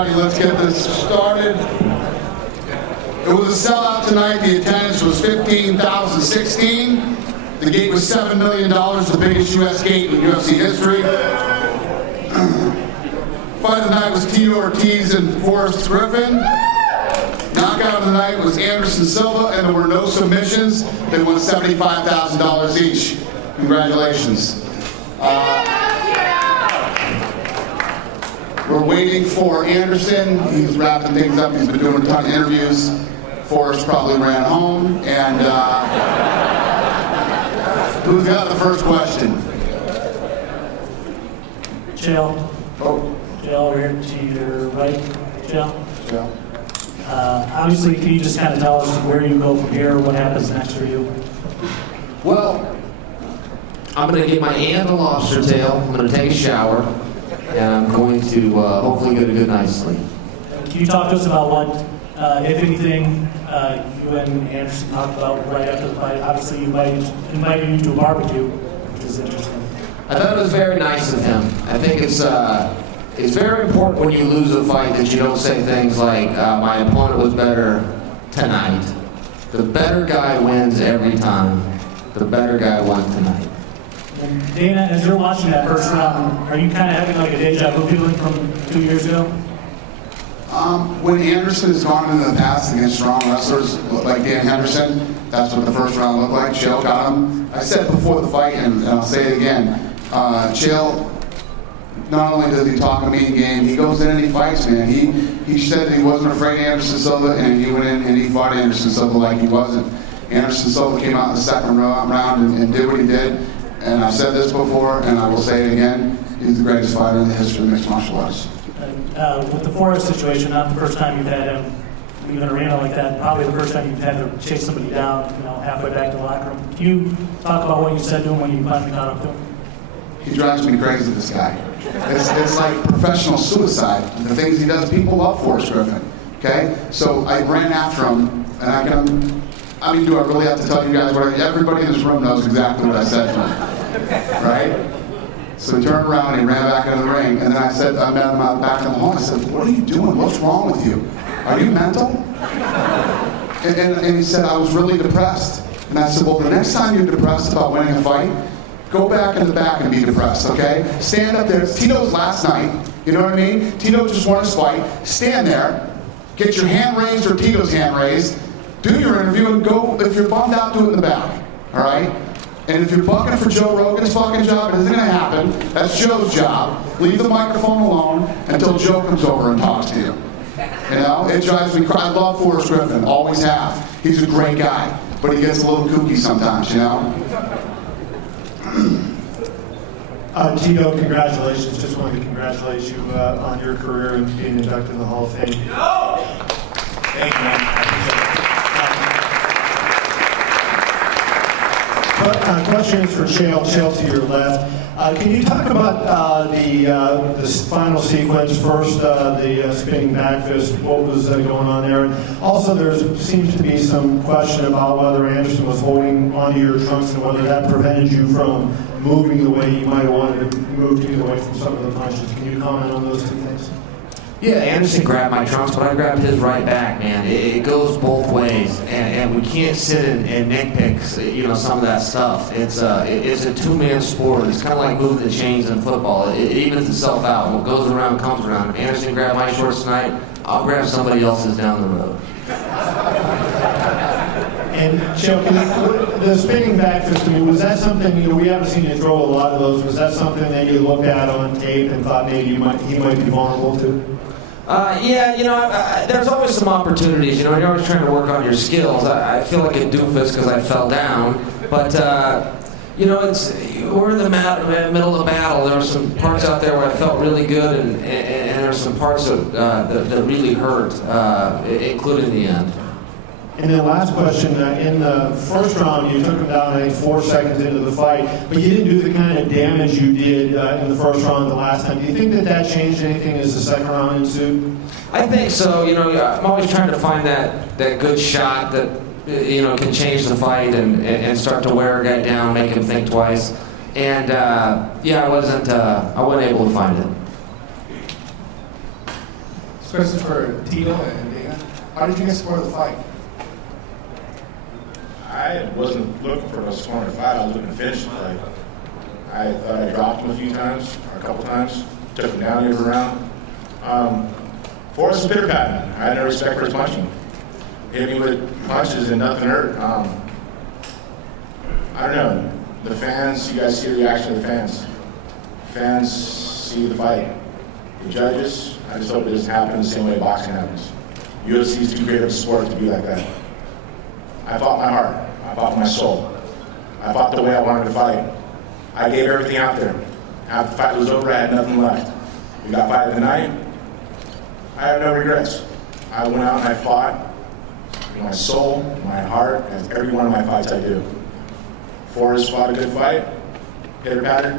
everybody, let's get this started. It was a sellout tonight. The attendance was 15,016. The gate was $7 million, the biggest U.S. gate in UFC history. Fight of the night was Tito Ortiz and Forrest Griffin. Knockout of the night was Anderson Silva, and there were no submissions. They won $75,000 each. Congratulations. We're waiting for Anderson. He's wrapping things up. He's been doing a ton of interviews. Forrest probably ran home. And who's got the first question? Chael. Oh. Chael, over here to your right. Chael. Chael. Obviously, can you just kind of tell us where you go from here, what happens next for you? Well, I'm going to get my aunt a lobster tail, I'm going to take a shower, and I'm going to hopefully get a good night's sleep. Can you talk to us about what, if anything, you and Anderson talked about right after the fight? Obviously, you invited you to a barbecue, which is interesting. I thought it was very nice of him. I think it's very important when you lose a fight that you don't say things like, my opponent was better tonight. The better guy wins every time. The better guy won tonight. And Dana, as you're watching that first round, are you kind of having like a deja vu feeling from 2 years ago? When Anderson has gone into the past against strong wrestlers like Dan Henderson, that's what the first round looked like. Chael got him. I said before the fight, and I'll say it again, Chael, not only does he talk a mean game, he goes in and he fights, man. He said that he wasn't afraid of Anderson Silva, and he went in and he fought Anderson Silva like he wasn't. Anderson Silva came out in the second round and did what he did. And I've said this before, and I will say it again, he's the greatest fighter in the history of mixed martial arts. With the Forrest situation, not the first time you've had him leave an arena like that, probably the first time you've had to chase somebody down, halfway back to the locker room. Can you talk about what you said to him when you finally got up to him? He drives me crazy, this guy. It's like professional suicide. The things he does, people love Forrest Griffin, okay? So I ran after him, and I mean, do I really have to tell you guys everybody in this room knows exactly what I said to him, right? So he turned around and he ran back into the ring, and then I met him out back in the hall. I said, what are you doing? What's wrong with you? Are you mental? And he said, I was really depressed. And I said, well, the next time you're depressed about winning a fight, go back in the back and be depressed, okay? Stand up there. It's Tito's last night, you know what I mean? Tito just won his fight. Stand there, get your hand raised or Tito's hand raised, do your interview and go, if you're bummed out, do it in the back, all right? And if you're bucking for Joe Rogan's fucking job, it isn't gonna happen. That's Joe's job. Leave the microphone alone until Joe comes over and talks to you. It drives me crazy. I love Forrest Griffin, always have. He's a great guy, but he gets a little kooky sometimes, Tito, congratulations. Just wanted to congratulate you on your career and being inducted in the Hall of Fame. Thank you, man. Question is for Chael. Chael to your left. Can you talk about the final sequence? First, the spinning back fist. What was going on there? And also, there seems to be some question about whether Anderson was holding onto your trunks and whether that prevented you from moving the way you might have wanted to move to get away from some of the punches. Can you comment on those two things? Yeah, Anderson grabbed my trunks, but I grabbed his right back, man. It goes both ways, and we can't sit and nitpick, some of that stuff. It's a two-man sport. It's kind of like moving the chains in football. It evens itself out. What goes around comes around. If Anderson grabbed my shorts tonight, I'll grab somebody else's down the road. And Chael, the spinning back fist, was that something, we haven't seen you throw a lot of those. Was that something that you looked at on tape and thought maybe he might be vulnerable to? There's always some opportunities. You're always trying to work on your skills. I feel like a doofus because I fell down, but we're in the middle of the battle. There were some parts out there where I felt really good, and there's some parts that really hurt, including the end. And then last question, in the first round, you took him down, I think, 4 seconds into the fight, but you didn't do the kind of damage you did in the first round the last time. Do you think that changed anything as the second round ensued? I think so. I'm always trying to find that good shot that, can change the fight and start to wear a guy down, make him think twice. And, I wasn't able to find it. This question's for Tito and Dana. How did you get support of the fight? I wasn't looking for a scoring fight. I was looking to finish the fight. I thought I dropped him a few times, or a couple times. Took him down every round. Forrest was pitter-patting. I had no respect for his punching. Hit me with punches and nothing hurt. I don't know. The fans, you guys see the reaction of the fans. Fans see the fight. The judges, I just hope it doesn't happen the same way boxing happens. UFC is too great of a sport to be like that. I fought my heart. I fought my soul. I fought the way I wanted to fight. I gave everything out there. After the fight was over, I had nothing left. We got fight of the night. I have no regrets. I went out and I fought with my soul, my heart, as every one of my fights I do. Forrest fought a good fight, pitter-pattered.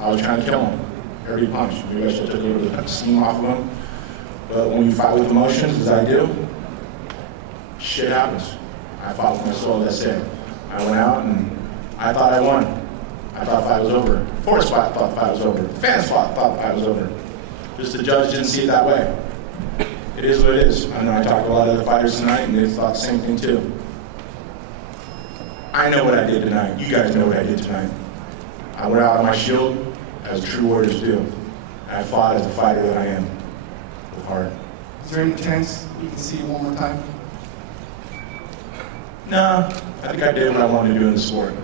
I was trying to kill him. Every punch. Maybe I should have took a little bit of steam off of him. But when you fight with emotions, as I do, shit happens. I fought with my soul, that's it. I went out and I thought I won. I thought the fight was over. Forrest thought the fight was over. Fans thought the fight was over. Just the judge didn't see it that way. It is what it is. I know I talked to a lot of other fighters tonight and they thought the same thing too. I know what I did tonight. You guys know what I did tonight. I went out on my shield as true warriors do. I fought as the fighter that I am, with heart. Is there any chance we can see you one more time? No, I think I did what I wanted to do in the sport.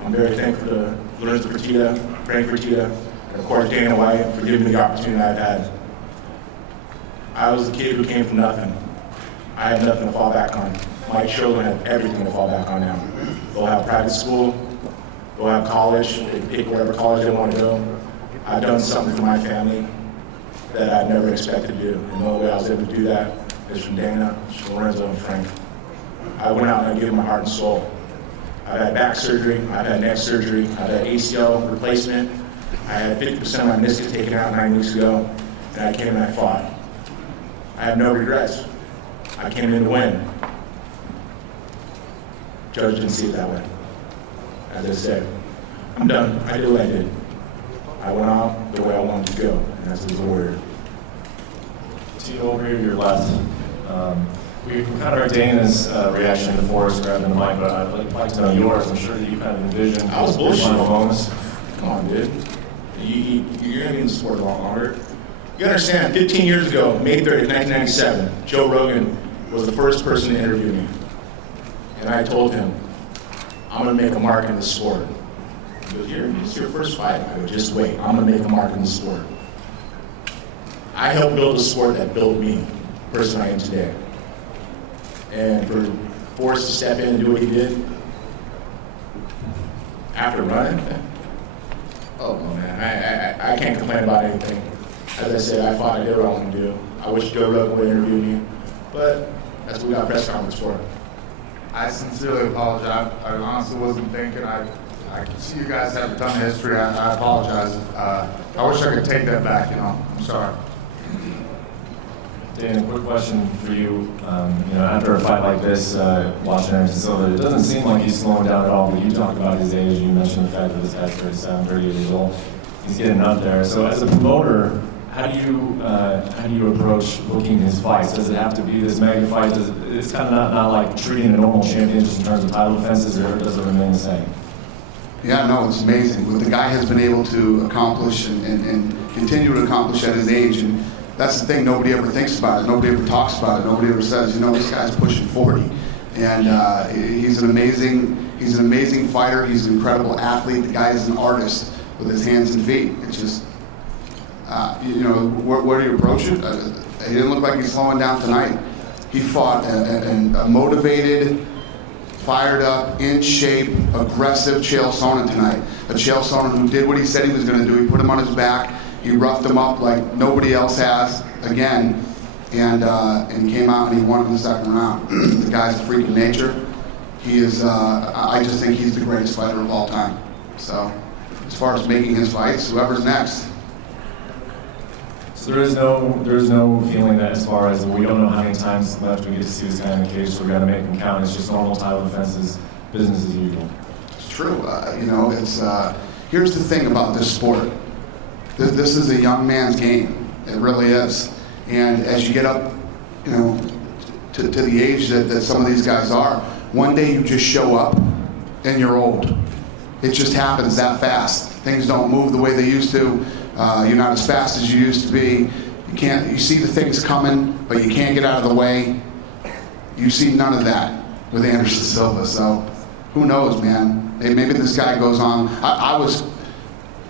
I'm very thankful to Lorenzo Fertitta, Frank Fertitta, and of course Dana White for giving me the opportunity I've had. I was the kid who came from nothing. I had nothing to fall back on. My children have everything to fall back on now. They'll have private school, they'll have college, they can pick whatever college they want to go. I've done something for my family that I've never expected to do. And the only way I was able to do that is from Dana, from Lorenzo, and Frank. I went out and I gave them my heart and soul. I've had back surgery, I've had neck surgery, I've had ACL replacement. I had 50% of my meniscus taken out 9 weeks ago, and I came and I fought. I have no regrets. I came in to win. Judge didn't see it that way. As I said, I'm done. I did what I did. I went out the way I wanted to go, and that's as a warrior. Tito, over here to your left. We kind of heard Dana's reaction to Forrest grabbing the mic, but I'd like to know yours. I'm sure that you kind of envisioned I was bullshit. final moments. Come on, dude. You're gonna be in the sport a lot longer. You understand, 15 years ago, May 30th, 1997, Joe Rogan was the first person to interview me. And I told him, I'm gonna make a mark in the sport. He goes, it's your first fight. I go, just wait, I'm gonna make a mark in the sport. I helped build a sport that built me, the person I am today. And for Forrest to step in and do what he did, after running, oh man, I can't complain about anything. As I said, I fought, I did what I wanted to do. I wish Joe Rogan would interview me, but that's what we got a press conference for. I sincerely apologize. I honestly wasn't thinking. I can see you guys have a ton of history. I apologize. I wish I could take that back, I'm sorry. Dan, quick question for you. After a fight like this, watching Anderson Silva, it doesn't seem like he's slowing down at all, but you talk about his age, you mentioned the fact that his guy's 37, 38 years old. He's getting up there. So as a promoter, how do you approach booking his fights? Does it have to be this mega fight? It's kind of not like treating a normal champion just in terms of title defenses, or does it remain the same? Yeah, no, it's amazing what the guy has been able to accomplish and continue to accomplish at his age. And that's the thing, nobody ever thinks about it. Nobody ever talks about it. Nobody ever says, this guy's pushing 40. And he's an amazing fighter. He's an incredible athlete. The guy is an artist with his hands and feet. It's just, where do you approach it? He didn't look like he's slowing down tonight. He fought a motivated, fired up, in shape, aggressive Chael Sonnen tonight. A Chael Sonnen who did what he said he was going to do. He put him on his back. He roughed him up like nobody else has again, and came out and he won in the second round. The guy's a freak of nature. He is. I just think he's the greatest fighter of all time. So, as far as making his fights, whoever's next. So there is no feeling that as far as we don't know how many times left we get to see this guy in the cage, so we got to make him count. It's just normal title defenses, business as usual. It's true. It's here's the thing about this sport. This is a young man's game. It really is. And as you get up, you know, to the age that some of these guys are, one day you just show up and you're old. It just happens that fast. Things don't move the way they used to. You're not as fast as you used to be. You see the things coming, but you can't get out of the way. You see none of that with Anderson Silva. So who knows, man? Maybe this guy goes on. I was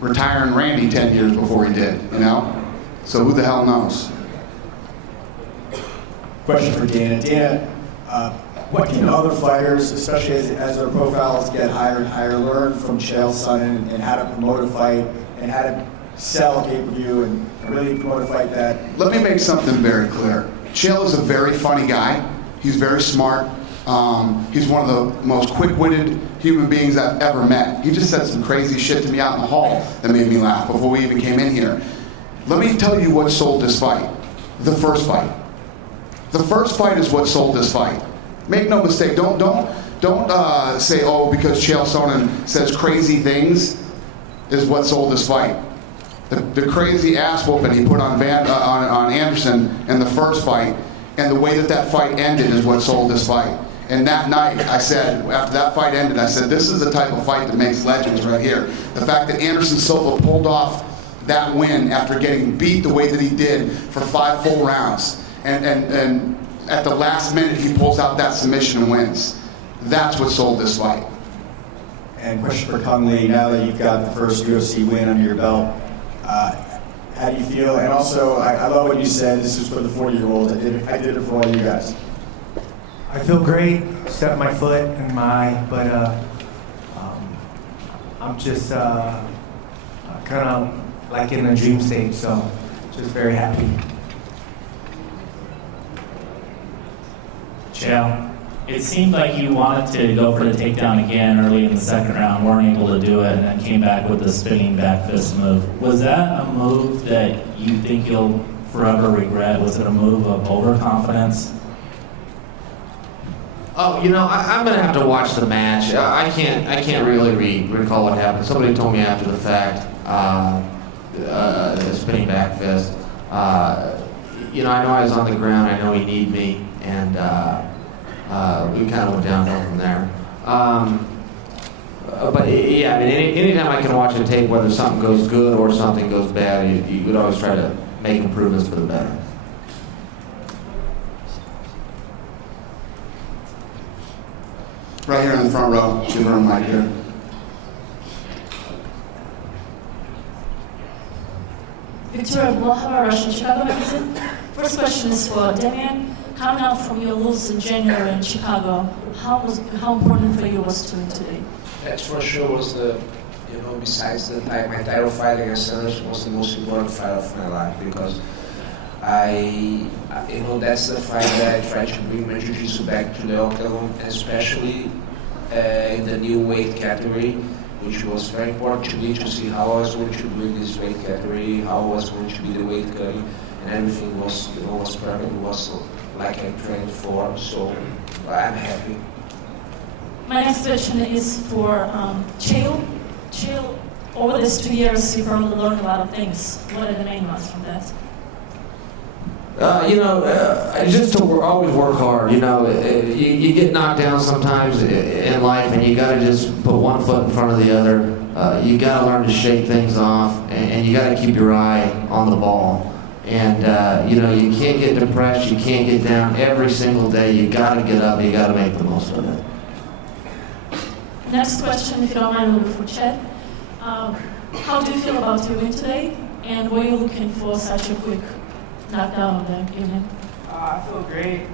retiring Randy 10 years before he did, you know? So who the hell knows? Question for Dana. Dana, what can other fighters, especially as their profiles get higher and higher, learn from Chael Sonnen and how to promote a fight and how to sell a pay-per-view and really promote a fight that... Let me make something very clear. Chael is a very funny guy. He's very smart. He's one of the most quick-witted human beings I've ever met. He just said some crazy shit to me out in the hall that made me laugh before we even came in here. Let me tell you what sold this fight. The first fight. The first fight is what sold this fight. Make no mistake. Don't say, oh, because Chael Sonnen says crazy things is what sold this fight. The crazy ass whooping he put on Anderson in the first fight, and the way that fight ended is what sold this fight. And that night, I said, after that fight ended, I said, this is the type of fight that makes legends right here. The fact that Anderson Silva pulled off that win after getting beat the way that he did for 5 full rounds. And at the last minute, he pulls out that submission and wins. That's what sold this fight. And question for Cung, now that you've got the first UFC win under your belt, how do you feel? And also, I love what you said, this is for the 40-year-olds. I did it for all you guys. I feel great, stepped my foot in my eye, but I'm just kind of like in a dream state, so just very happy. Chael, it seemed like you wanted to go for the takedown again early in the second round, weren't able to do it, and then came back with the spinning back fist move. Was that a move that you think you'll forever regret? Was it a move of overconfidence? Oh, you know, I'm gonna have to watch the match. I can't really recall what happened. Somebody told me after the fact, the spinning back fist. You know, I know I was on the ground. I know he kneed me, and we kind of went downhill from there. But yeah, I mean, anytime I can watch a tape, whether something goes good or something goes bad, you would always try to make improvements for the better. Right here in the front row. Give her a mic here. Victoria Blahova, Russian Chicago magazine. First question is for Demian. Coming out from your lose in January in Chicago, how important for you was to win today? That for sure was besides my title fight against Anderson was the most important fight of my life, because that's the fight that I tried to bring my jiu-jitsu back to the octagon, especially in the new weight category, which was very important to me to see how I was going to bring this weight category, how I was going to be the weight cutting, and everything was perfect. It was like I trained for, so I'm happy. My next question is for Chael. Chael, over these 2 years, you probably learned a lot of things. What are the main ones from that? Just to always work hard. You get knocked down sometimes in life, and you got to just put one foot in front of the other. You got to learn to shake things off, and you got to keep your eye on the ball. And you can't get depressed. You can't get down. Every single day, you got to get up. You got to make the most of it. Next question, if you don't mind, will be for Chet. How do you feel about your win today, and were you looking for such a quick knockdown on the evening? I feel great. It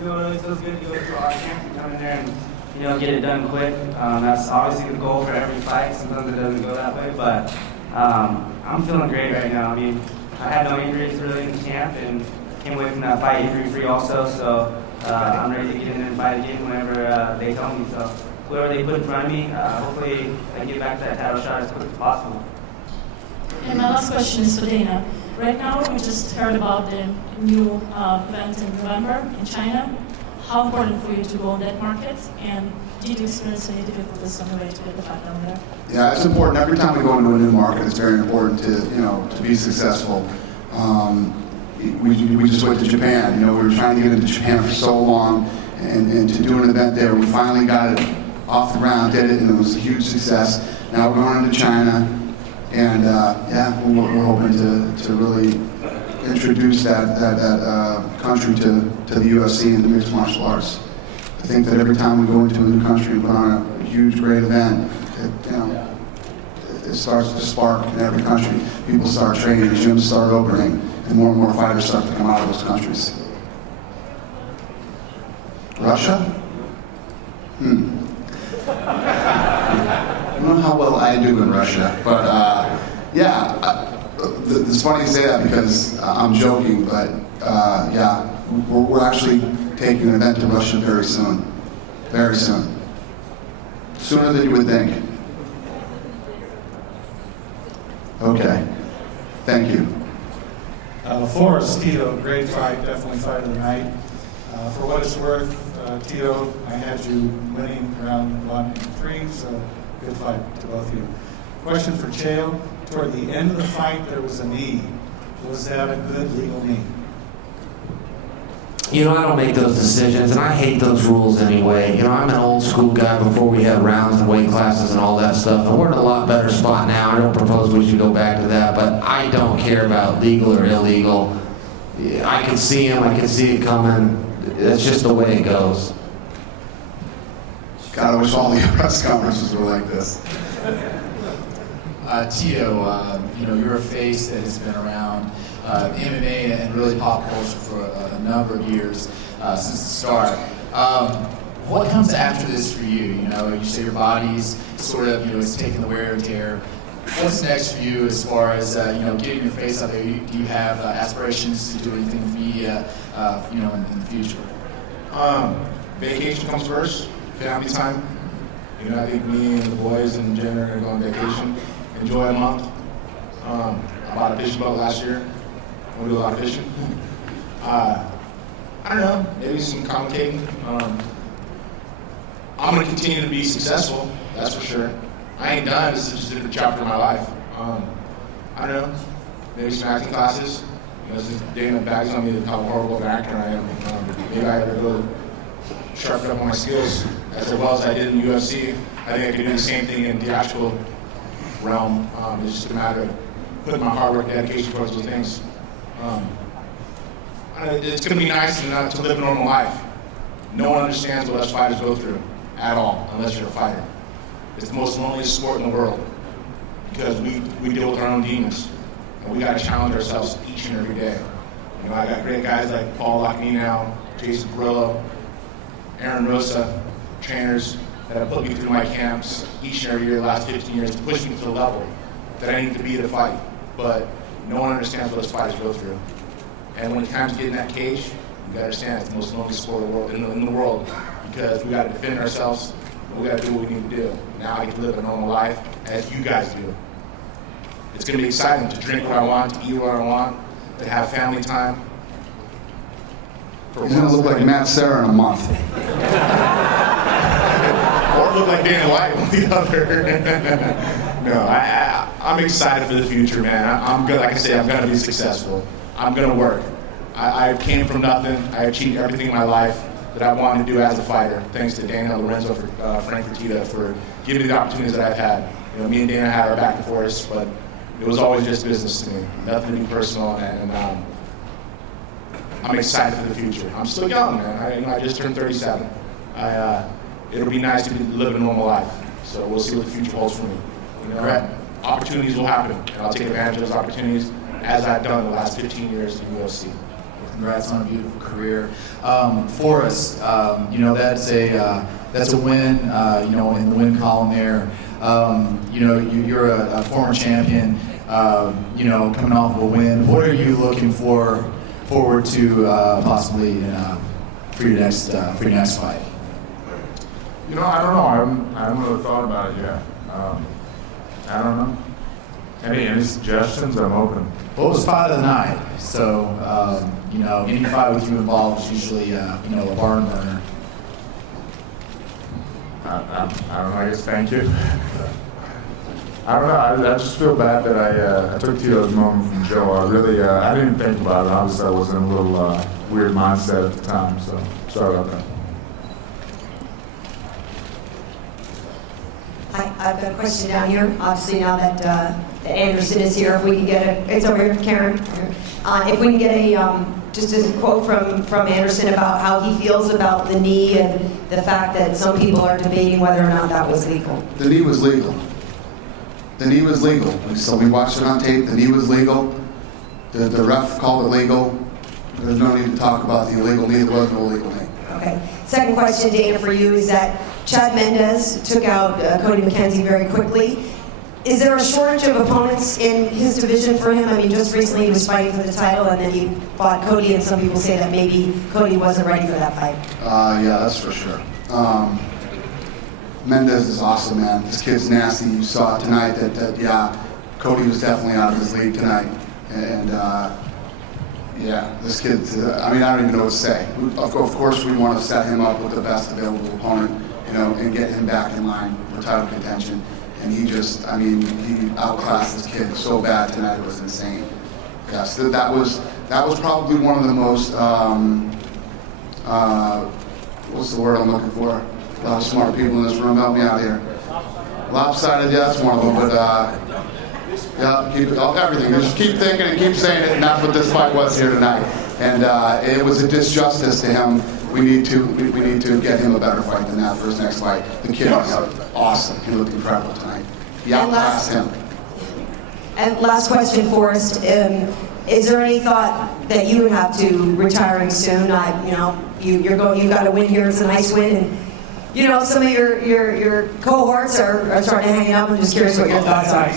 really feels good to go to our camp and come in there and get it done quick. That's obviously the goal for every fight. Sometimes it doesn't go that way, but I'm feeling great right now. I mean, I had no injuries really in camp and came away from that fight injury-free also, so I'm ready to get in there and fight again whenever they tell me. So whoever they put in front of me, hopefully I get back to that title shot as quick as possible. And my last question is for Dana. Right now, we just heard about the new event in November in China. How important for you to go on that market, and did you experience any difficulties on the way to get the fight down there? Yeah, it's important. Every time we go into a new market, it's very important to be successful. we just went to Japan. You know, we were trying to get into Japan for so long, and to do an event there, we finally got it off the ground, did it, and it was a huge success. Now we're going into China, and yeah, we're hoping to really introduce that country to the UFC and the mixed martial arts. I think that every time we go into a new country and put on a huge, great event, it starts to spark in every country. People start training, gyms start opening, and more fighters start to come out of those countries. Russia? I don't know how well I do in Russia, but it's funny you say that because I'm joking, but yeah, we're actually taking an event to Russia very soon. Very soon. Sooner than you would think. Okay. Thank you. Forrest, Tito, great fight, definitely fight of the night. For what it's worth, Tito, I had you winning round 1 and 3, so good fight to both of you. Question for Chael. Toward the end of the fight, there was a knee. Was that a good legal knee? You know, I don't make those decisions, and I hate those rules anyway. You know, I'm an old school guy before we had rounds and weight classes and all that stuff, and we're in a lot better spot now. I don't propose we should go back to that, but I don't care about legal or illegal. I can see him, I can see it coming. It's just the way it goes. God, I wish all the press conferences were like this. Tito, you know, you're a face that has been around MMA and really pop culture for a number of years since the start. What comes after this for you? You know, you say your body's sort of, you know, it's taking the wear and tear. What's next for you as far as, you know, getting your face out there? Do you have aspirations to do anything with media, you know, in the future? Vacation comes first, family time. You know, I think me and the boys and Jen are going on vacation. Enjoy a month. I bought a fishing boat last year. We'll do a lot of fishing. I don't know, maybe some commentating. I'm going to continue to be successful, that's for sure. I ain't done, this is just a different chapter of my life. I don't know, maybe some acting classes. You know, since Dana bags on me how horrible of an actor I am. Maybe I gotta go sharpen up on my skills as well as I did in the UFC. I think I could do the same thing in the actual realm. It's just a matter of putting my hard work and dedication towards those things. It's going to be nice to live a normal life. No one understands what us fighters go through at all, unless you're a fighter. It's the most loneliest sport in the world because we deal with our own demons, and we got to challenge ourselves each and every day. You know, I got great guys like Paul Lockney now, Jason Perillo, Aaron Rosa, trainers that have put me through my camps each and every year the last 15 years to push me to the level that I need to be to fight. But no one understands what us fighters go through. And when it comes to getting in that cage, you gotta understand it's the most lonely sport in the world because we gotta defend ourselves, we gotta do what we need to do. Now I get to live a normal life as you guys do. It's gonna be exciting to drink what I want, to eat what I want, to have family time. He's gonna look like Matt Serra in a month. Or look like Dana White on the other. No, I'm excited for the future, man. I'm good. Like I say, I'm gonna be successful. I'm gonna work. I came from nothing. I achieved everything in my life that I wanted to do as a fighter. Thanks to Dana, Lorenzo, Frank Fertitta for giving me the opportunities that I've had. You know, me and Dana had our back and forth, but it was always just business to me. Nothing to be personal, and I'm excited for the future. I'm still young, man. I just turned 37. It'll be nice to live a normal life. So we'll see what the future holds for me. You know, opportunities will happen, and I'll take advantage of those opportunities as I've done the last 15 years in UFC. Congrats on a beautiful career. Forrest, you know, that's a win, you know, in the win column there. You know, you're a former champion, you know, coming off of a win. What are you looking forward to possibly for your next fight? You know, I don't know. I haven't really thought about it yet. I don't know. Any suggestions? I'm open. What was fight of the night? So, you know, any fight with you involved is usually, you know, a barn burner. I don't know. I guess thank you. I I don't know. I just feel bad that I took Tito's moment from Joe. I didn't think about it. Obviously, I was in a little weird mindset at the time, so sorry about that. Hi, I've got a question down here. Obviously, now that Anderson is here, if we can get it's over here, Karen. If we can get just a quote from Anderson about how he feels about the knee and the fact that some people are debating whether or not that was legal. The knee was legal. The knee was legal. So we watched it on tape. The knee was legal. The ref called it legal. There's no need to talk about the illegal knee. There was no illegal knee. Okay. Second question, Dana, for you is that Chad Mendes took out Cody McKenzie very quickly. Is there a shortage of opponents in his division for him? I mean, just recently he was fighting for the title, and then he fought Cody, and some people say that maybe Cody wasn't ready for that fight. Yeah, that's for sure. Mendes is awesome, man. This kid's nasty. You saw it tonight that Cody was definitely out of his league tonight. And yeah, this kid, I don't even know what to say. Of course, we want to set him up with the best available opponent, and get him back in line for title contention. And he outclassed this kid so bad tonight, it was insane. Yes, that was probably one of the most, what's the word I'm looking for? A lot of smart people in this room, help me out here. Lopsided, yeah, that's one of them, but everything. Just keep thinking and keep saying it, and that's what this fight was here tonight. And it was a disjustice to him. We need to get him a better fight than that for his next fight. The kid was awesome. He looked incredible tonight. He outclassed him. And last question, Forrest. Is there any thought that you would have to retiring soon? You've got a win here. It's a nice win, and some of your cohorts are starting to hang up. I'm just curious what your thoughts are.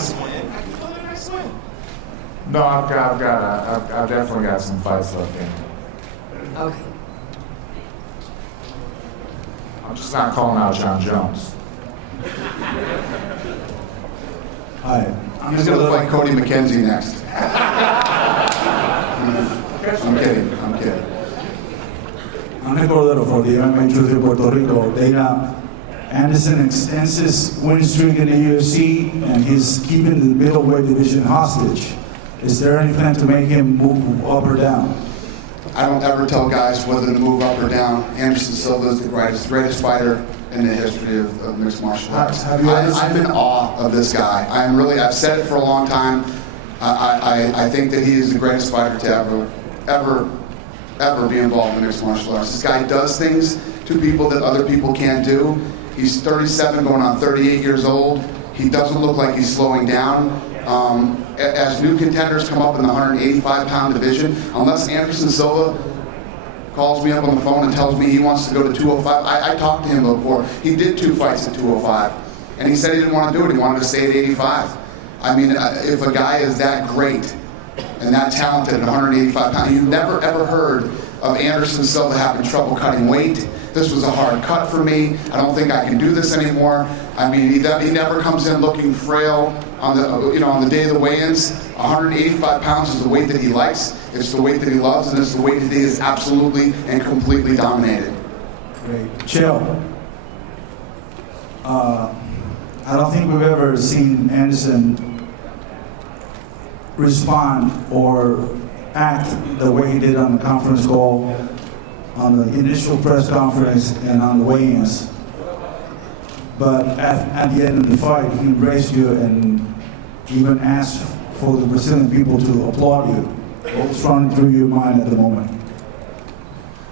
No, I've definitely got some fights left in. Okay. I'm just not calling out John Jones. Hi. He's going to fight Cody McKenzie next. I'm kidding. Angel Cordero for the MMA H.E.A.T Puerto Rico. Dana, Anderson extends his win streak in the UFC, and he's keeping the middleweight division hostage. Is there any plan to make him move up or down? I don't ever tell guys whether to move up or down. Anderson Silva is the greatest fighter in the history of mixed martial arts. I'm in awe of this guy. I've said it for a long time. I think that he is the greatest fighter to ever be involved in mixed martial arts. This guy does things to people that other people can't do. He's 37, going on 38 years old. He doesn't look like he's slowing down. As new contenders come up in the 185-pound division, unless Anderson Silva calls me up on the phone and tells me he wants to go to 205, I talked to him before. He did 2 fights at 205, and he said he didn't want to do it. He wanted to stay at 85. If a guy is that great and that talented at 185 pounds, you've never ever heard of Anderson Silva having trouble cutting weight. This was a hard cut for me. I don't think I can do this anymore. He never comes in looking frail on the day of the weigh-ins. 185 pounds is the weight that he likes. It's the weight that he loves, and it's the weight that he is absolutely and completely dominated. Great. Chael, I don't think we've ever seen Anderson respond or act the way he did on the conference call, on the initial press conference, and on the weigh-ins. But at the end of the fight, he embraced you and even asked for the Brazilian people to applaud you. What was running through your mind at the moment?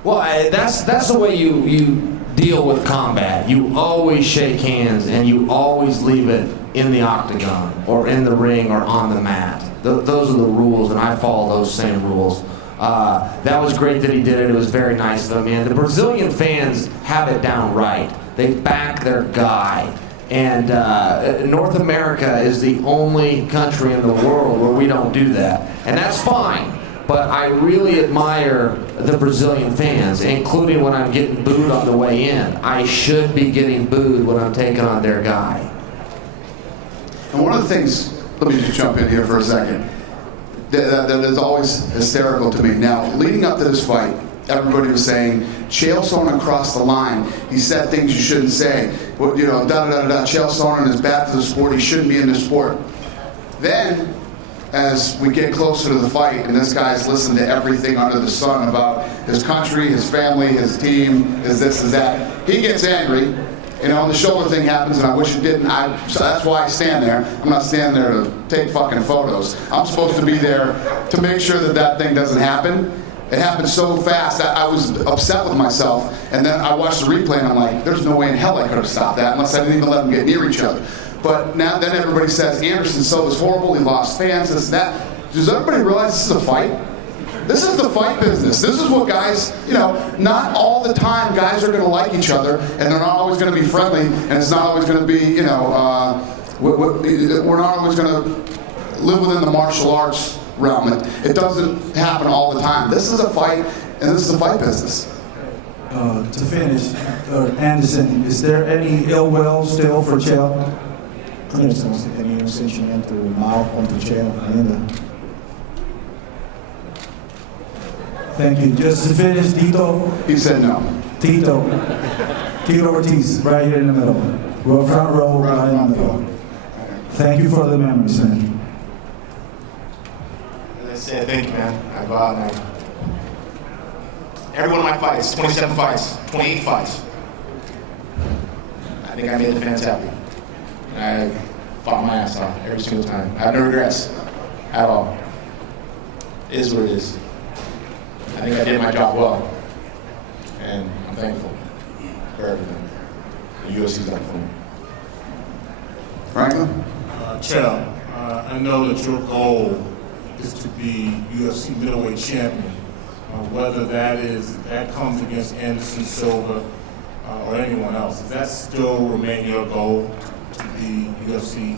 Well, that's the way you deal with combat. You always shake hands, and you always leave it in the octagon or in the ring or on the mat. Those are the rules, and I follow those same rules. That was great that he did it. It was very nice of him, man. The Brazilian fans have it down right. They back their guy. And North America is the only country in the world where we don't do that. And that's fine. But I really admire the Brazilian fans, including when I'm getting booed on the way in. I should be getting booed when I'm taking on their guy. And one of the things, let me just jump in here for a second, that is always hysterical to me. Now, leading up to this fight, everybody was saying, Chael Sonnen crossed the line. He said things you shouldn't say. Well, you know, da-da-da-da, Chael Sonnen is bad for the sport. He shouldn't be in the sport. Then, as we get closer to the fight, and this guy's listened to everything under the sun about his country, his family, his team, his this, his that, he gets angry. You know, the shoulder thing happens, and I wish it didn't. So that's why I stand there. I'm not standing there to take fucking photos. I'm supposed to be there to make sure that that thing doesn't happen. It happened so fast that I was upset with myself, and then I watched the replay, and I'm like, there's no way in hell I could have stopped that unless I didn't even let them get near each other. But now, then everybody says, Anderson Silva's horrible, he lost fans, this and that. Does everybody realize this is a fight? This is the fight business. This is what guys, you know, not all the time guys are going to like each other, and they're not always going to be friendly, and it's not always going to be, you know, we're not always going to live within the martial arts realm. It doesn't happen all the time. This is a fight, and this is the fight business. To finish, Anderson, is there any ill will still for Chael? Anderson, você tem sentimento mal contra o Chael ainda? Thank you. Just to finish, Tito. He said no. Tito Ortiz, right here in the middle. We're front row, right in the middle. Thank you for the memories, man. As I said, thank you, man. I go out and every one of my fights, 27 fights, 28 fights, I think I made the fans happy. I fought my ass off every single time. I have no regrets at all. It is what it is. I think I did my job well, and I'm thankful for everything the UFC's done for me. Franklin? Chael, I know that your goal is to be UFC Middleweight Champion. Whether that comes against Anderson Silva or anyone else, does that still remain your goal to be UFC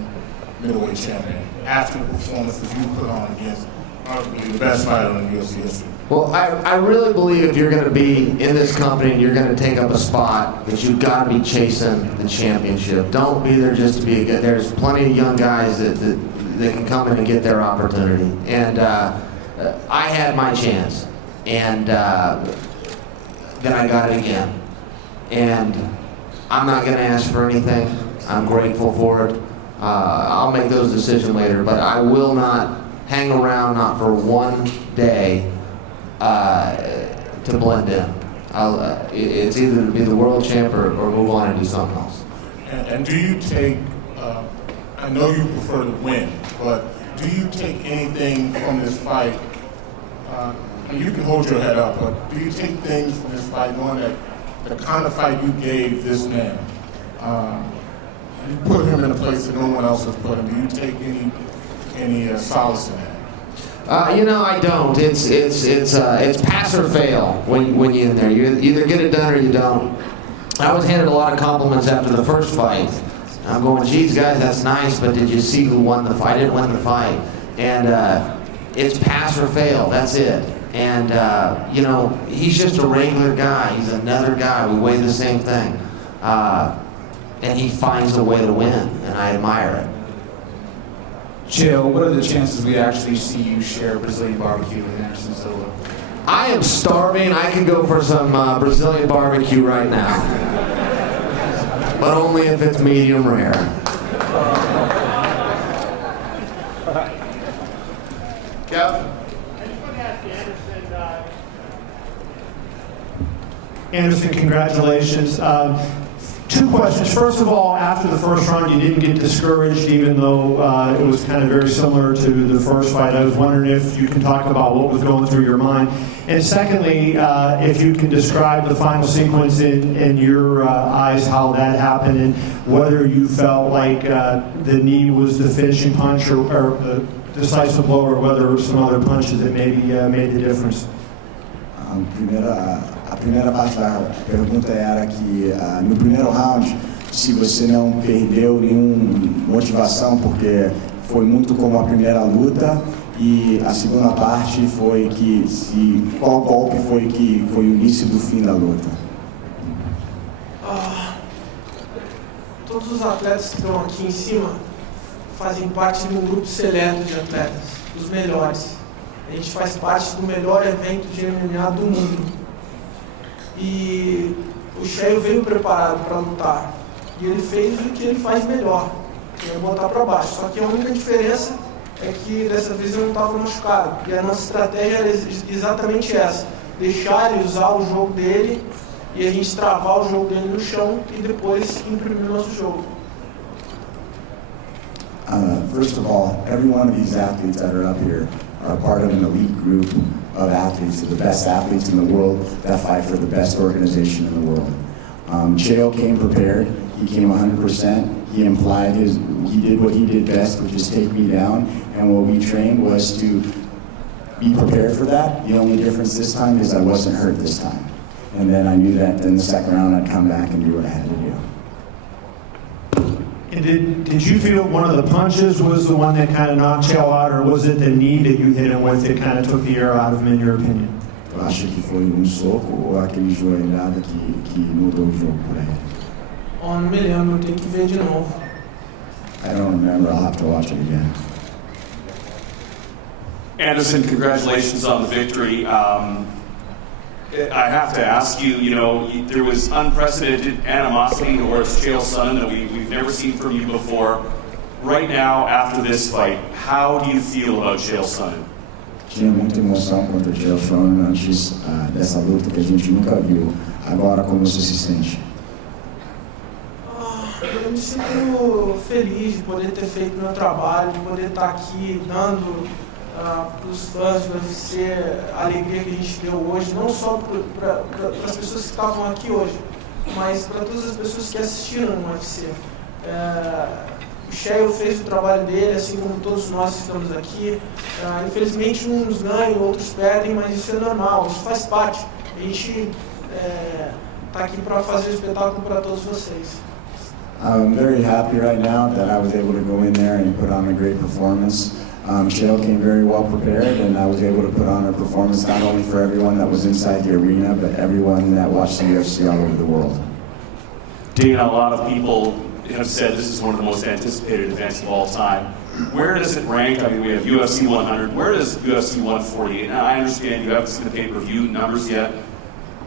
Middleweight Champion after the performances you put on against arguably the best fighter in UFC history? Well, I really believe if you're going to be in this company and you're going to take up a spot, that you've got to be chasing the championship. Don't be there just to be a good. There's plenty of young guys that can come in and get their opportunity. And I had my chance, and then I got it again. And I'm not going to ask for anything. I'm grateful for it. I'll make those decisions later, but I will not hang around, not for one day, to blend in. It's either to be the world champ or move on and do something else. And do you take, I know you prefer to win, but do you take anything from this fight, and you can hold your head up, but do you take things from this fight knowing that the kind of fight you gave this man, you put him in a place that no one else has put him? Do you take any solace in that? You know, I don't. It's pass or fail when you're in there. You either get it done or you don't. I was handed a lot of compliments after the first fight. I'm going, geez, guys, that's nice, but did you see who won the fight? I didn't win the fight. And it's pass or fail. That's it. And, you know, he's just a regular guy. He's another guy. We weigh the same thing. And he finds a way to win, and I admire it. Chael, what are the chances we actually see you share Brazilian barbecue with Anderson Silva? I am starving. I can go for some Brazilian barbecue right now. But only if it's medium rare. Kev? Anderson, congratulations. Two questions. First of all, after the first round, you didn't get discouraged, even though it was kind of very similar to the first fight. I was wondering if you can talk about what was going through your mind. And secondly, if you can describe the final sequence in your eyes, how that happened, and whether you felt like the knee was the finishing punch or the decisive blow, or whether some other punches that maybe made the difference. A primeira parte da pergunta era que no primeiro round, se você não perdeu nenhuma motivação, porque foi muito como a primeira luta, e a segunda parte foi que qual golpe foi que foi o início do fim da luta. Todos os atletas que estão aqui em cima fazem parte de um grupo seleto de atletas, dos melhores. A gente faz parte do melhor evento de MMA do mundo. E o Chael veio preparado para lutar. E ele fez o que ele faz melhor, que é botar para baixo. Só que a única diferença é que dessa vez ele não estava machucado. E a nossa estratégia era exatamente essa: deixar ele usar o jogo dele e a gente travar o jogo dele no chão e depois imprimir o nosso jogo. First of all, every one of these athletes that are up here are part of an elite group of athletes, the best athletes in the world that fight for the best organization in the world. Chael came prepared. He came 100%. He did what he did best, which is take me down. And what we trained was to be prepared for that. The only difference this time is I wasn't hurt this time. And then I knew that in the second round I'd come back and do what I had to do. And did you feel one of the punches was the one that kind of knocked Chael out, or was it the knee that you hit him with that kind of took the air out of him, in your opinion? Eu acho que foi soco ou aquele joelhada que mudou o jogo para ele. Oh, não me lembro, eu tenho que ver de novo. I don't remember. I'll have to watch it again. Anderson, congratulations on the victory. I have to ask you, there was unprecedented animosity towards Chael Sonnen that we've never seen from you before. Right now, after this fight, how do you feel about Chael Sonnen? Tinha muita emoção contra o Chael Sonnen antes dessa luta que a gente nunca viu. Agora, como você se sente? Eu me sinto feliz de poder ter feito meu trabalho, de poder estar aqui dando para os fãs do UFC a alegria que a gente deu hoje, não só para as pessoas que estavam aqui hoje, mas para todas as pessoas que assistiram no UFC. O Chael fez o trabalho dele, assim como todos nós que estamos aqui. Infelizmente uns ganham, outros perdem, mas isso é normal, isso faz parte. A gente está aqui para fazer o espetáculo para todos vocês. I'm very happy right now that I was able to go in there and put on a great performance. Chael came very well prepared, and I was able to put on a performance not only for everyone that was inside the arena, but everyone that watched the UFC all over the world. Dana, a lot of people have said this is one of the most anticipated events of all time. Where does it rank? I mean, we have UFC 100. Where does UFC 148? Now, I understand you haven't seen the pay-per-view numbers yet,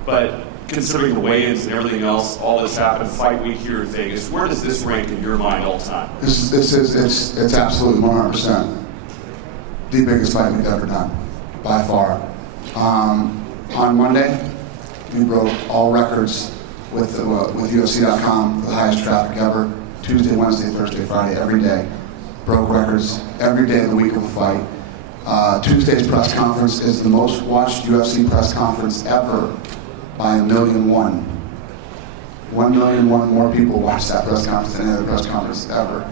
but considering the weigh-ins and everything else, all this happened, fight week here in Vegas, where does this rank in your mind all time? It's absolutely 100% the biggest fight we've ever done, by far. On Monday, we broke all records with UFC.com for the highest traffic ever. Tuesday, Wednesday, Thursday, Friday, every day. Broke records every day of the week of the fight. Tuesday's press conference is the most watched UFC press conference ever by 1,000,001. 1,000,001 more people watched that press conference than any other press conference ever.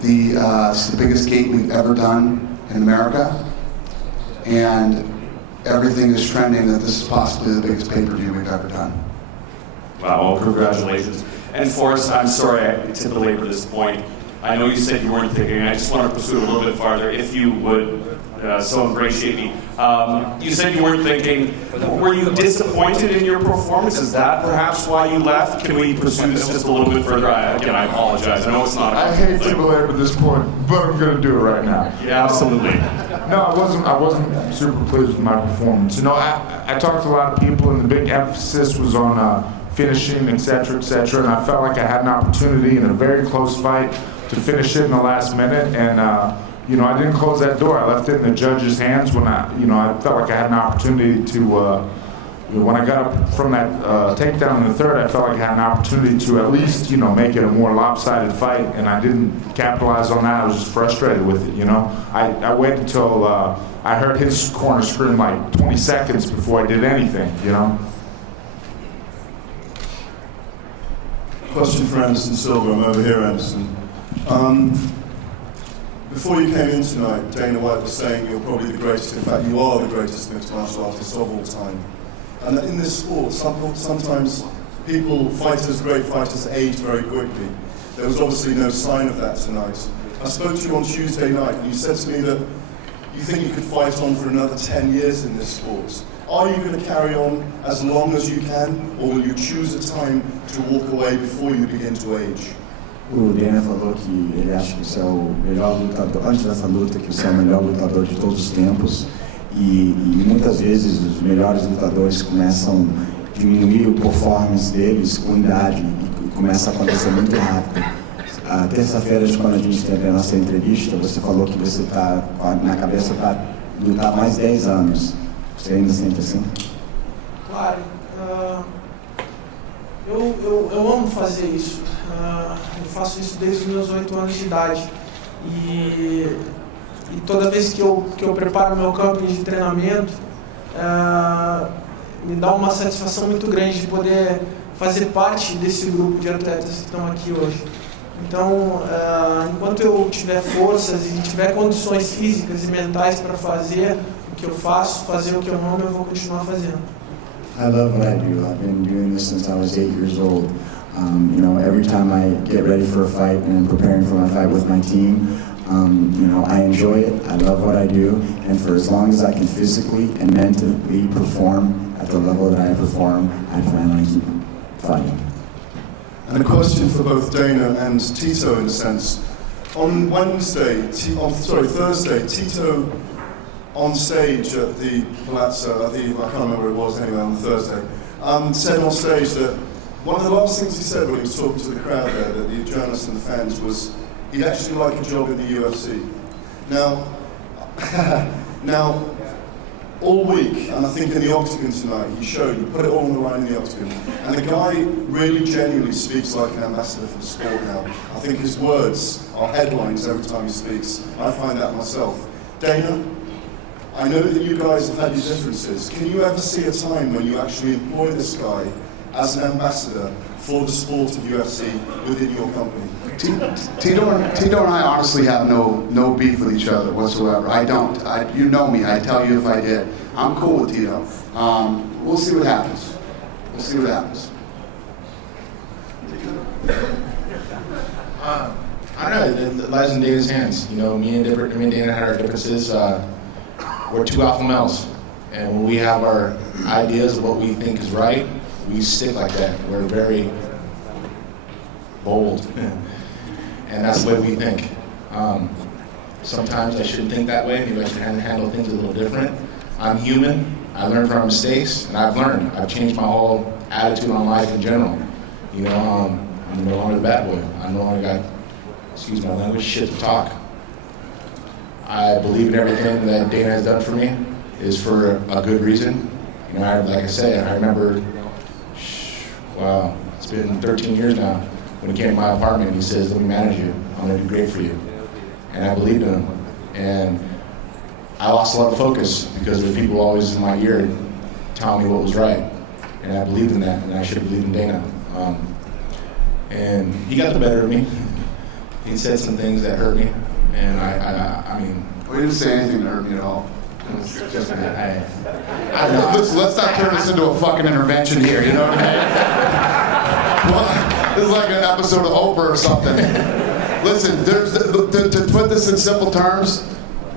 It's the biggest gate we've ever done in America, and everything is trending that this is possibly the biggest pay-per-view we've ever done. Wow, well, congratulations. And Forrest, I'm sorry to belabor this point. I know you said you weren't thinking, I just want to pursue it a little bit farther, if you would so ingratiate me. You said you weren't thinking. Were you disappointed in your performance? Is that perhaps why you left? Can we pursue this just a little bit further? Again, I apologize. I know it's not. I hate to belabor this point, but I'm going to do it right now. Yeah, absolutely. No, I wasn't super pleased with my performance. I talked to a lot of people, and the big emphasis was on finishing, et cetera, and I felt like I had an opportunity in a very close fight to finish it in the last minute, and I didn't close that door. I left it in the judge's hands when I felt like I had an opportunity to. When I got up from that takedown in the third, I felt like I had an opportunity to at least, make it a more lopsided fight, and I didn't capitalize on that. I was just frustrated with it, I waited until I heard his corner scream like 20 seconds before I did anything, Question for Anderson Silva. I'm over here, Anderson. Before you came in tonight, Dana White was saying you're probably the greatest. In fact, you are the greatest mixed martial artist of all time. And that in this sport, sometimes fighters, great fighters, age very quickly. There was obviously no sign of that tonight. I spoke to you on Tuesday night, and you said to me that you think you could fight on for another 10 years in this sport. Are you going to carry on as long as you can, or will you choose a time to walk away before you begin to age? O Dana falou que ele acha que você é o melhor lutador, antes dessa luta, que você é o melhor lutador de todos os tempos. E muitas vezes os melhores lutadores começam a diminuir o performance deles com idade e começa a acontecer muito rápido. Terça-feira, quando a gente teve a nossa entrevista, você falou que você está na cabeça para lutar mais 10 anos. Você ainda sente assim? Claro. Eu amo fazer isso. Eu faço isso desde os meus 8 anos de idade. E toda vez que eu preparo meu campo de treinamento, me dá uma satisfação muito grande de poder fazer parte desse grupo de atletas que estão aqui hoje. Então, enquanto eu tiver forças e tiver condições físicas e mentais para fazer o que eu faço, fazer o que eu amo, eu vou continuar fazendo. I love what I do. I've been doing this since I was 8 years old. You know, every time I get ready for a fight and I'm preparing for my fight with my team, you know, I enjoy it. I love what I do, and for as long as I can physically and mentally perform at the level that I perform, I plan on keeping fighting. And a question for both Dana and Tito, in a sense. On Thursday, Tito on stage at the Palazzo, I can't remember where it was anyway, on Thursday, said on stage that one of the last things he said when he was talking to the crowd there, the journalists and the fans, was he'd actually like a job in the UFC. Now, all week, and I think in the Octagon tonight, he put it all on the line in the Octagon. And the guy really genuinely speaks like an ambassador for the sport now. I think his words are headlines every time he speaks. I find that myself. Dana, I know that you guys have had your differences. Can you ever see a time when you actually employ this guy as an ambassador for the sport of UFC within your company? Tito and I honestly have no beef with each other whatsoever. I don't. You know me. I'd tell you if I did. I'm cool with Tito. We'll see what happens. We'll see what happens. I don't know. It lies in Dana's hands. You know, me and Dana had our differences. We're two alpha males, and when we have our ideas of what we think is right, we stick like that. We're very bold, and that's the way we think. Sometimes I shouldn't think that way. Maybe I should handle things a little different. I'm human. I learn from our mistakes, and I've learned. I've changed my whole attitude on life in general. You know, I'm no longer the bad boy. I no longer got, excuse my language, shit to talk. I believe in everything that Dana has done for me is for a good reason. You know, like I said, I remember, wow, it's been 13 years now. When he came to my apartment, he says, "Let me manage you. I'm gonna do great for you." And I believed in him. And I lost a lot of focus because there were people always in my ear telling me what was right. And I believed in that, and I should have believed in Dana. And he got the better of me. He said some things that hurt me. And I mean... We didn't say anything that hurt me at all. Just, I Let's not turn this into a fucking intervention here, you know what I mean? Well, this is like an episode of Oprah or something. Listen, to put this in simple terms,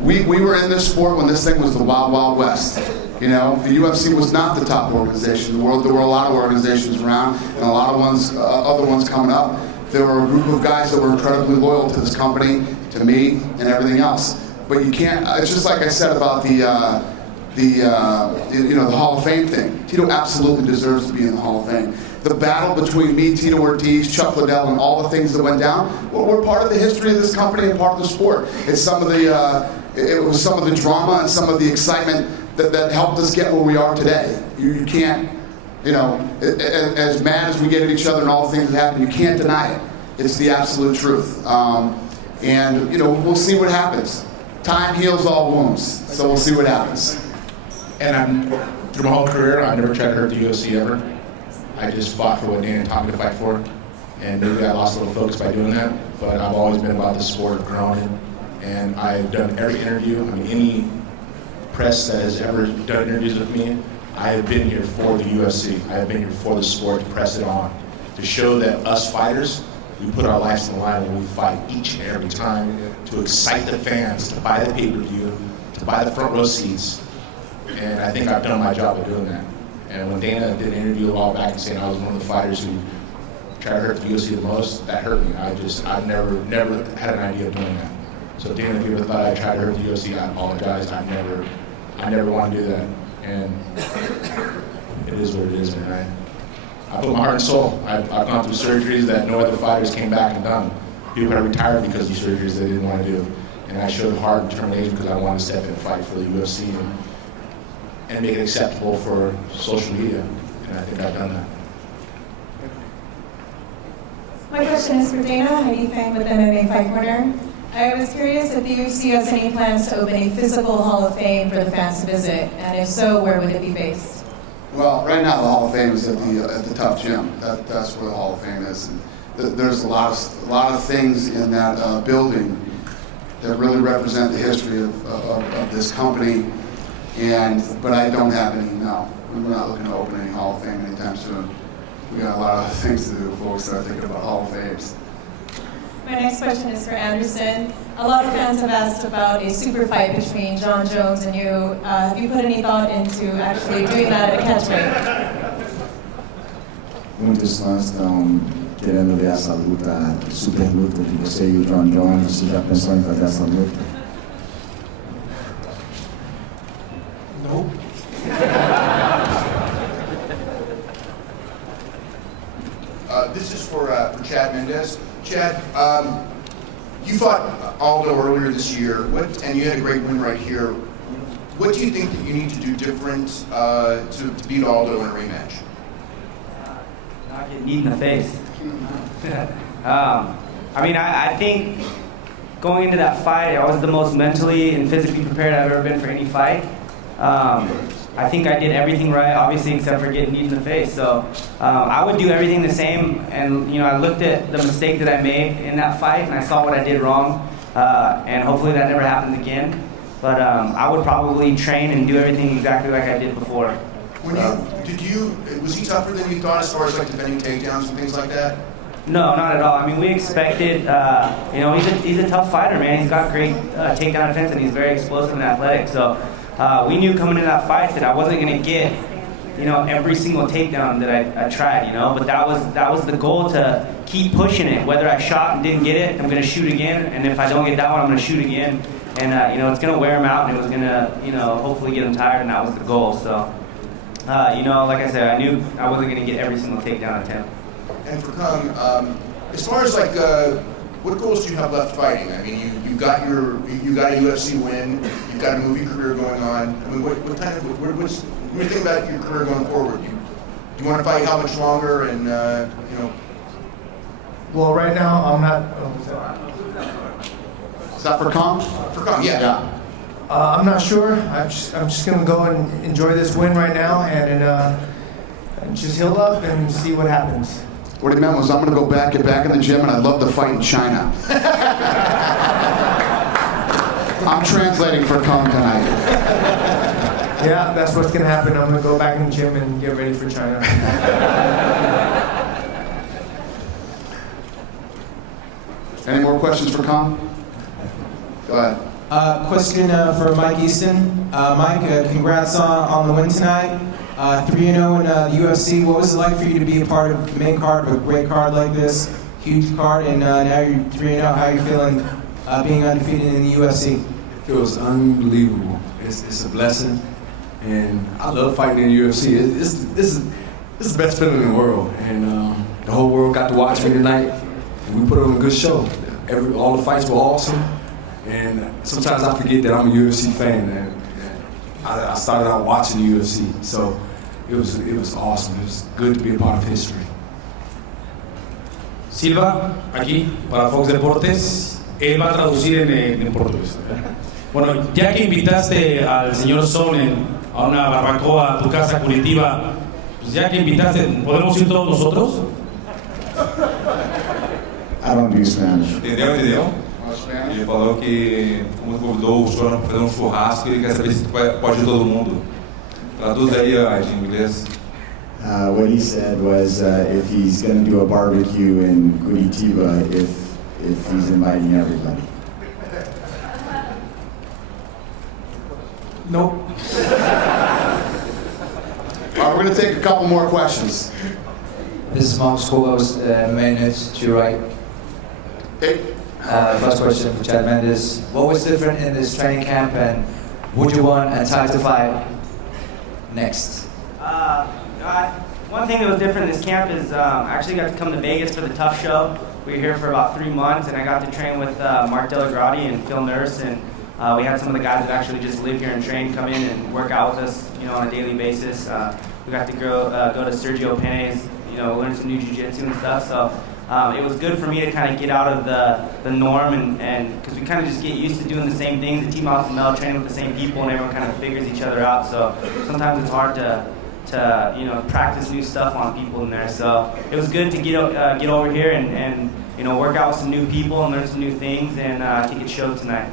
we were in this sport when this thing was the Wild Wild West. You know, the UFC was not the top organization in the world. There were a lot of organizations around, and a lot of other ones coming up. There were a group of guys that were incredibly loyal to this company, to me, and everything else. But you can't. It's just like I said about the Hall of Fame thing. Tito absolutely deserves to be in the Hall of Fame. The battle between me, Tito Ortiz, Chuck Liddell, and all the things that went down were part of the history of this company and part of the sport. It's some of the. It was some of the drama and some of the excitement that helped us get where we are today. You can't. You know, as mad as we get at each other and all the things that happen, you can't deny it. It's the absolute truth. And, you know, we'll see what happens. Time heals all wounds, so we'll see what happens. And through my whole career, I never tried to hurt the UFC ever. I just fought for what Dana taught me to fight for. And maybe I lost a little focus by doing that, but I've always been about the sport of growing it. And I've done every interview, any press that has ever done interviews with me, I have been here for the UFC. I have been here for the sport to press it on, to show that us fighters, we put our lives on the line when we fight each and every time, to excite the fans, to buy the pay-per-view, to buy the front row seats. And I think I've done my job of doing that. And when Dana did an interview a while back saying I was one of the fighters who tried to hurt the UFC the most, that hurt me. I've never had an idea of doing that. So Dana, if you ever thought I tried to hurt the UFC, I apologize. I I never want to do that. And it is what it is, man. I put my heart and soul. I've gone through surgeries that no other fighters came back and done. People have retired because of surgeries they didn't want to do. And I showed heart and determination because I wanted to step in and fight for the UFC and make it acceptable for social media. And I think I've done that. My question is for Dana, Heidi Fang with MMA Fight Corner. I was curious if the UFC has any plans to open a physical Hall of Fame for the fans to visit, and if so, where would it be based? Well, right now the Hall of Fame is at the Tough Gym. That's where the Hall of Fame is. And there's a lot of things in that building that really represent the history of this company. But I don't have any. No, we're not looking to open any Hall of Fame anytime soon. We got a lot of things to do before we start thinking about Hall of Fames. My next question is for Anderson. A lot of fans have asked about a super fight between John Jones and you. Have you put any thought into actually doing that at a catchweight? Muitos fãs estão querendo ver essa luta, super luta de você e o John Jones. Você já pensou em fazer essa luta? Nope. This is for Chad Mendes. Chad, you fought Aldo earlier this year, and you had a great win right here. What do you think that you need to do different to beat Aldo in a rematch? Not get kneed in the face. I think going into that fight, I was the most mentally and physically prepared I've ever been for any fight. I think I did everything right, obviously, except for getting kneed in the face. So I would do everything the same. And I looked at the mistake that I made in that fight, and I saw what I did wrong. And hopefully that never happens again. But I would probably train and do everything exactly like I did before. Was he tougher than you thought as far as like defending takedowns and things like that? No, not at all. I mean, we expected, he's a tough fighter, man. He's got great takedown defense, and he's very explosive and athletic. So we knew coming into that fight that I wasn't going to get, every single takedown that I tried, But that was the goal, to keep pushing it. Whether I shot and didn't get it, I'm going to shoot again. And if I don't get that one, I'm going to shoot again. And, it's going to wear him out, and it was going to, hopefully get him tired, and that was the goal. So, like I said, I knew I wasn't going to get every single takedown attempt. And for Cung, as far as what goals do you have left fighting? I mean, you got a UFC win, you've got a movie career going on. I mean, what do you think about your career going forward? Do you want to fight how much longer? And Well, right now I'm not. Is that for Cung? For Cung, yeah. I'm not sure. I'm just gonna go and enjoy this win right now, and just heal up and see what happens. What he meant was, I'm going to go get back in the gym, and I'd love to fight in China. I'm translating for Cung tonight. Yeah, that's what's going to happen. I'm going to go back in the gym and get ready for China. Any more questions for Cung? Go ahead. Question for Mike Easton. Mike, congrats on the win tonight. 3-0 in the UFC. What was it like for you to be a part of the main card of a great card like this, huge card, and now you're 3-0? How are you feeling being undefeated in the UFC? It feels unbelievable. It's a blessing, and I love fighting in the UFC. This is the best feeling in the world, and the whole world got to watch me tonight, and we put on a good show. All the fights were awesome, and sometimes I forget that I'm a UFC fan, and I started out watching the UFC, so it was awesome. It was good to be a part of history. Silva, aquí, para Fox Deportes, él va a traducir en portugués. Bueno, ya que invitaste al señor Sonnen a una barbacoa a tu casa Curitiba, pues ya que invitaste, ¿podemos ir todos nosotros? I don't do Spanish. Entendeu? Ele falou que, como convidou o Sonnen para fazer churrasco, ele quer saber se pode ir todo mundo. Traduz aí em inglês. What he said was if he's going to do a barbecue in Curitiba, if he's inviting everybody. Nope. All right, we're going to take a couple more questions. This is Mark Schoolhouse, MMA H.E.A.T, right? Hey. First question for Chad Mendes. What was different in this training camp, and would you want a title fight next? One thing that was different in this camp is I actually got to come to Vegas for the Tough Show. We were here for about 3 months, and I got to train with Mark Delagrati and Phil Nurse, and we had some of the guys that actually just live here and train come in and work out with us, on a daily basis. We got to go to Sergio Pene's, learn some new jiu-jitsu and stuff. So it was good for me to kind of get out of the norm, and because we kind of just get used to doing the same things. The team off the Mel training with the same people, and everyone kind of figures each other out. So sometimes it's hard to practice new stuff on people in there. So it was good to get over here and work out with some new people and learn some new things, and I think it showed tonight.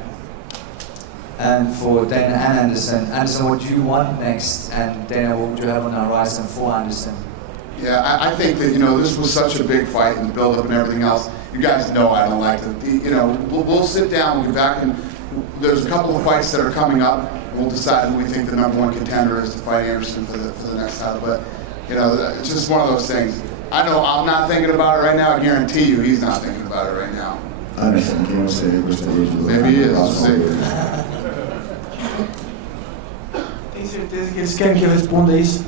And for Dana and Anderson, what do you want next? And Dana, what would you have on the horizon for Anderson? Yeah, I think that, this was such a big fight and the build-up and everything else. You guys know I don't like to, we'll sit down, we'll get back, and there's a couple of fights that are coming up. We'll decide who we think the #1 contender is to fight Anderson for the next title. But, it's just one of those things. I know I'm not thinking about it right now. I guarantee you he's not thinking about it right now. Anderson, que você gostaria de lutar? Maybe he is, we'll see. Tem certeza que eles querem que eu responda isso?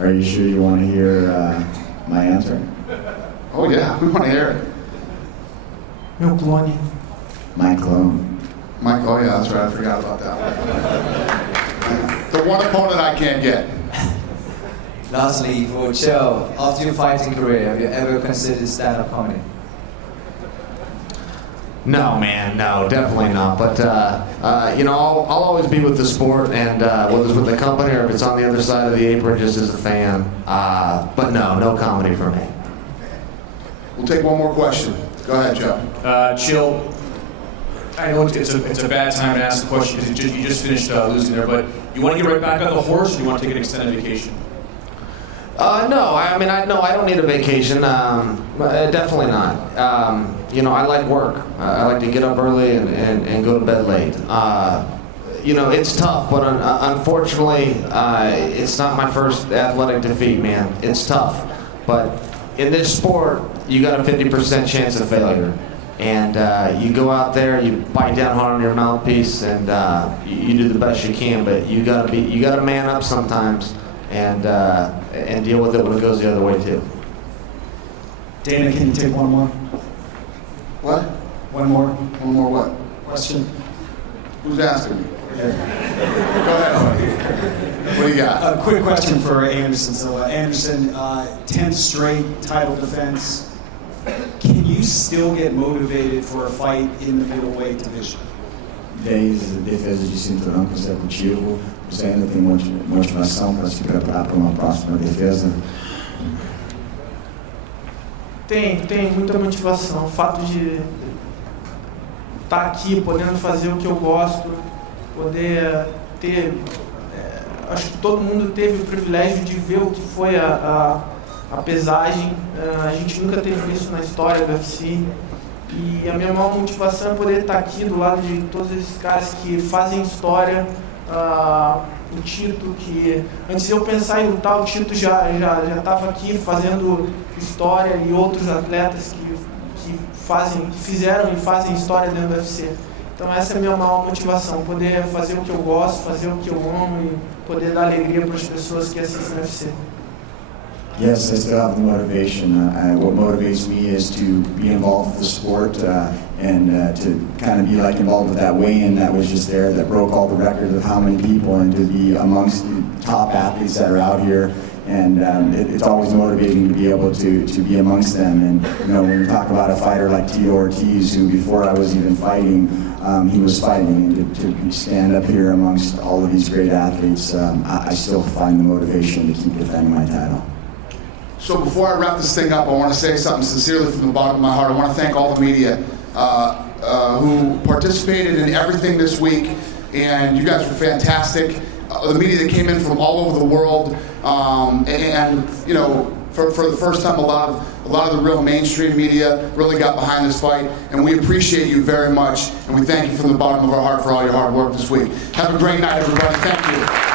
Are you sure you want to hear my answer? Oh yeah, we want to hear it. Meu clone. My clone. Mike, oh yeah, that's right, I forgot about that one. The one opponent I can't get. Lastly, for Chael, after your fighting career, have you ever considered stand-up comedy? No, man, no, definitely not. But I'll always be with the sport, and whether it's with the company or if it's on the other side of the apron, just as a fan. But no comedy for me. We'll take one more question. Go ahead, Joe. Chael, I know it's a bad time to ask the question because you just finished losing there, but you want to get right back on the horse, or you want to take an extended vacation? No, I don't need a vacation. Definitely not. I like work. I like to get up early and go to bed late. It's tough, but unfortunately, it's not my first athletic defeat, man. It's tough. But in this sport, you got a 50% chance of failure. And you go out there, you bite down hard on your mouthpiece, and you do the best you can. But you gotta man up sometimes, and deal with it when it goes the other way too. Dana, can you take one more? What? One more. One more what? Question. Who's asking me? Go ahead, buddy. What do you got? A quick question for Anderson. So Anderson, 10th straight title defense. Can you still get motivated for a fight in the middleweight division? 10 defesas de cinturão consecutivo. Você ainda tem motivação para se preparar para uma próxima defesa? Tem muita motivação. O fato de estar aqui, podendo fazer o que eu gosto, poder ter... acho que todo mundo teve o privilégio de ver o que foi a pesagem. A gente nunca teve isso na história do UFC. E a minha maior motivação é poder estar aqui do lado de todos esses caras que fazem história. O Tito, que antes de eu pensar em lutar, o Tito já estava aqui fazendo história, e outros atletas que fizeram e fazem história dentro do UFC. Então essa é a minha maior motivação, poder fazer o que eu gosto, fazer o que eu amo e poder dar alegria para as pessoas que assistem o UFC. Yes, I still have the motivation. What motivates me is to be involved with the sport and to kind of be involved with that weigh-in that was just there, that broke all the records of how many people, and to be amongst the top athletes that are out here. And it's always motivating to be able to be amongst them. And when you talk about a fighter like Tito Ortiz, who before I was even fighting, he was fighting, and to stand up here amongst all of these great athletes, I still find the motivation to keep defending my title. So before I wrap this thing up, I want to say something sincerely from the bottom of my heart. I want to thank all the media who participated in everything this week, and you guys were fantastic. The media that came in from all over the world, and for the first time, a lot of the real mainstream media really got behind this fight, and we appreciate you very much, and we thank you from the bottom of our heart for all your hard work this week. Have a great night, everybody. Thank you.